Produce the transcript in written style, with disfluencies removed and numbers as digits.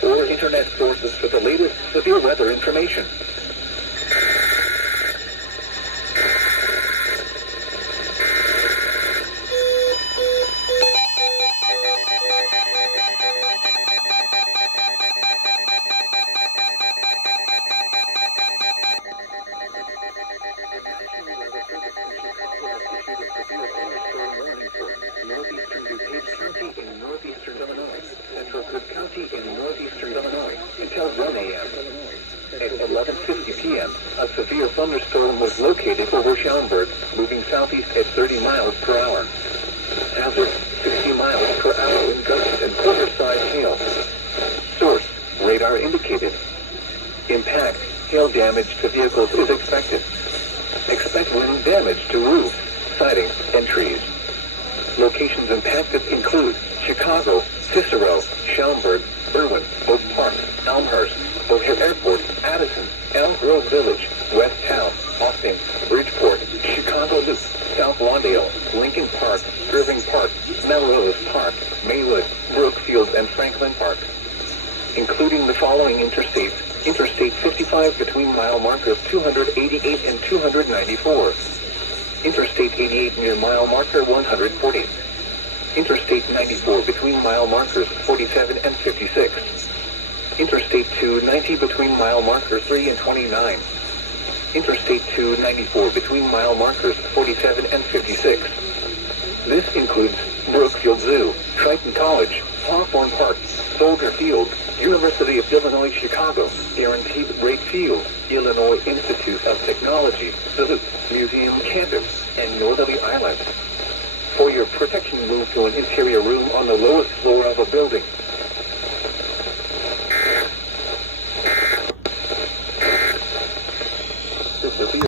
or internet sources for the latest severe weather information. In northeastern Illinois until 1 a.m. At 11:50 p.m., a severe thunderstorm was located over Schaumburg, moving southeast at 30 miles per hour. Hazard, 60 miles per hour wind gusts and quarter-size hail. Source, radar indicated. Impact, hail damage to vehicles is expected. Expect wind damage to roofs, siding, and trees. Locations impacted include Chicago, Cicero, Schaumburg, Irwin, Oak Park, Elmhurst, O'Hare Airport, Addison, Elm Grove Village, West Town, Austin, Bridgeport, Chicago Loop, South Lawndale, Lincoln Park, Irving Park, Melrose Park, Maywood, Brookfield, and Franklin Park. Including the following interstates: Interstate 55 between mile markers 288 and 294. Interstate 88 near mile marker 140. Interstate 94 between mile markers 47 and 56. Interstate 290 between mile markers 3 and 29. Interstate 294 between mile markers 47 and 56. This includes Brookfield Zoo, Triton College, Hawthorne Park, Soldier Field, University of Illinois Chicago, Guaranteed Rate Field, Illinois Institute of Technology, Duluth, Museum Campus, and Northerly Island. For your protection, move to an interior room on the lowest floor of a building.